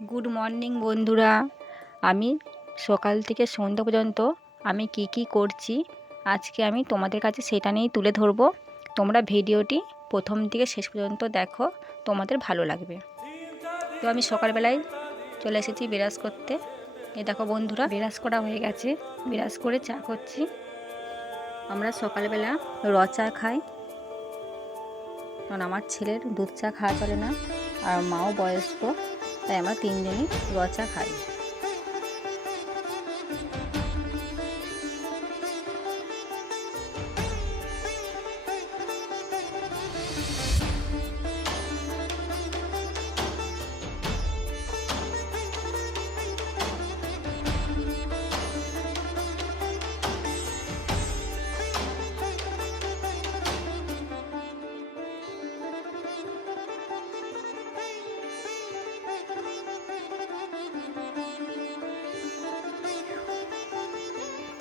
Good morning বন্ধুরা। আমি সকাল থেকে সন্ধ্যা পর্যন্ত আমি কি করছি আজকে আমি তোমাদের কাছে সেটা নিয়েই তুলে ধরবো। তোমরা ভিডিওটি প্রথম থেকে শেষ পর্যন্ত দেখো, তোমাদের ভালো লাগবে। তো আমি সকালবেলায় চলে এসেছি বিরাজ করতে। এই দেখো বন্ধুরা, বিরাজ করা হয়ে গেছে, বিরাজ করে চা করছি। আমরা সকালবেলা র চা খাই, কারণ আমার ছেলের দুধ চা খাওয়া চলে না, আর মাও বয়স্ক, তাই আমরা তিনজনই র চা খাই।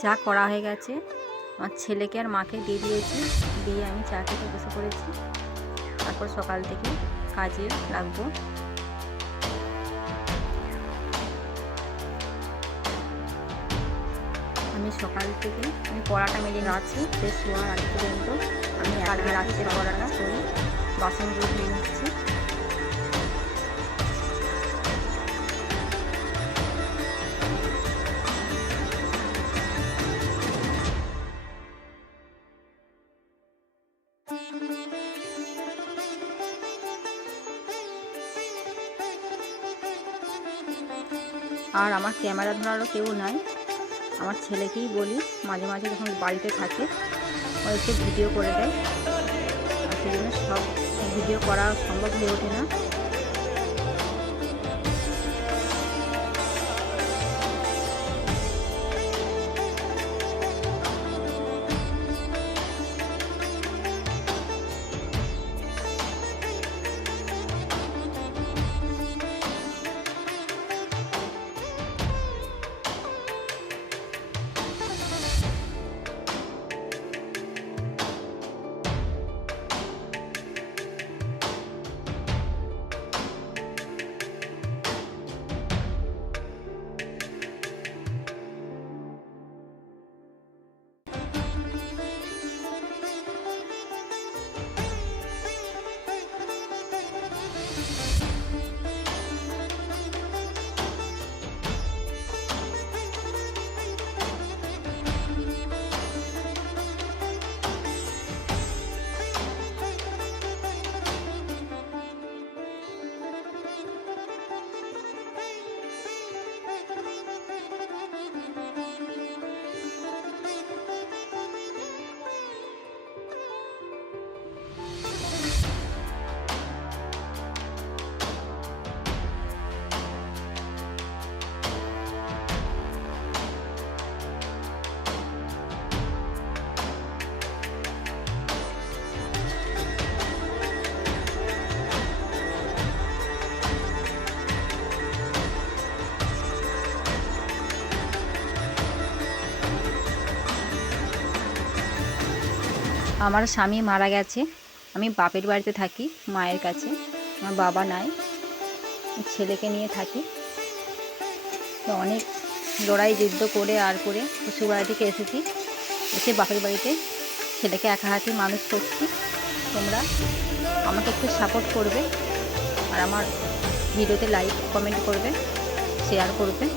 চা করা হয়ে গেছে, আমার ছেলেকে আর মাকে দিয়ে দিয়েছি, দিয়ে আমি চা খেতে বসে পড়েছি। তারপর সকাল থেকে কাজে লাগবো। আমি সকাল থেকে পড়াটা মেলে আছি, সে শোয়ার আগে পর্যন্ত আমি আগে রাত্রের পড়াটা করি, বাসনগুলো ধুয়ে নিচ্ছি। আর আমার ক্যামেরা ধরারও কেউ নাই, আমার ছেলেকেই বলি মাঝে মাঝে যখন বাড়িতে থাকে ও একটু ভিডিও করে দেয়, আর সেই জন্য সব ভিডিও করা সম্ভব হয়ে ওঠে না। আমার স্বামী মারা গেছে, আমি বাপের বাড়িতে থাকি মায়ের কাছে, আমার বাবা নাই, ছেলেকে নিয়ে থাকি। তো অনেক লড়াই যুদ্ধ করে আর করে শ্বশুর বাড়ি থেকে এসেছি, এসে বাপের বাড়িতে ছেলেকে একা হাতে মানুষ করছি। তোমরা আমাকে একটু সাপোর্ট করবে, আর আমার ভিডিওতে লাইক কমেন্ট করবে, শেয়ার করবে।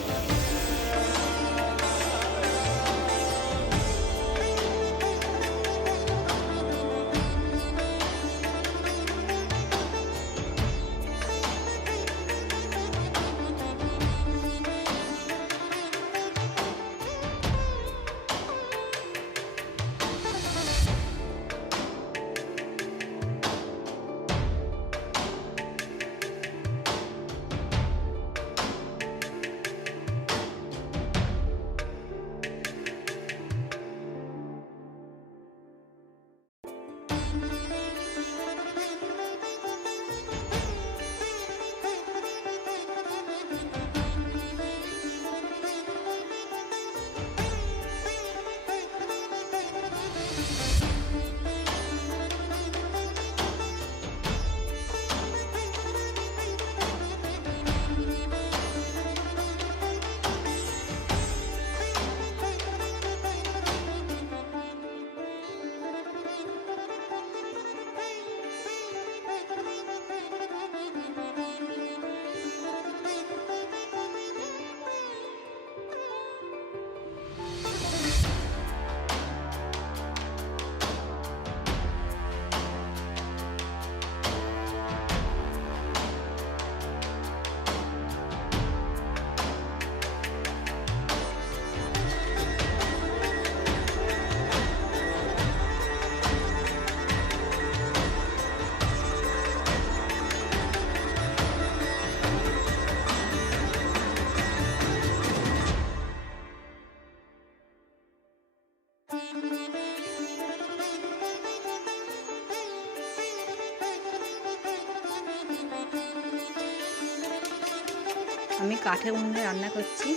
আমি কাঠের উনুনে রান্না করছি।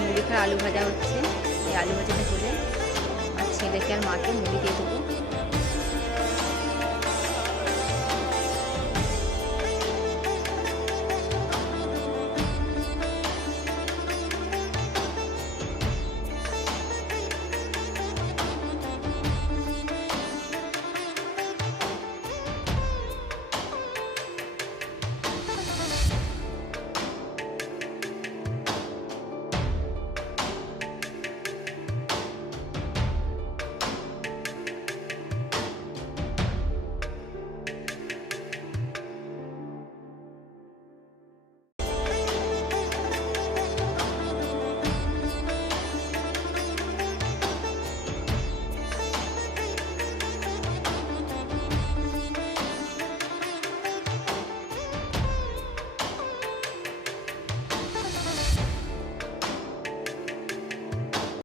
মুড়ি খাওয়া আলু ভাজা হচ্ছে। এই আলু ভাজাটা হলে আমার ছেলেকে আর মাকে মুড়ি দিয়ে দেবো।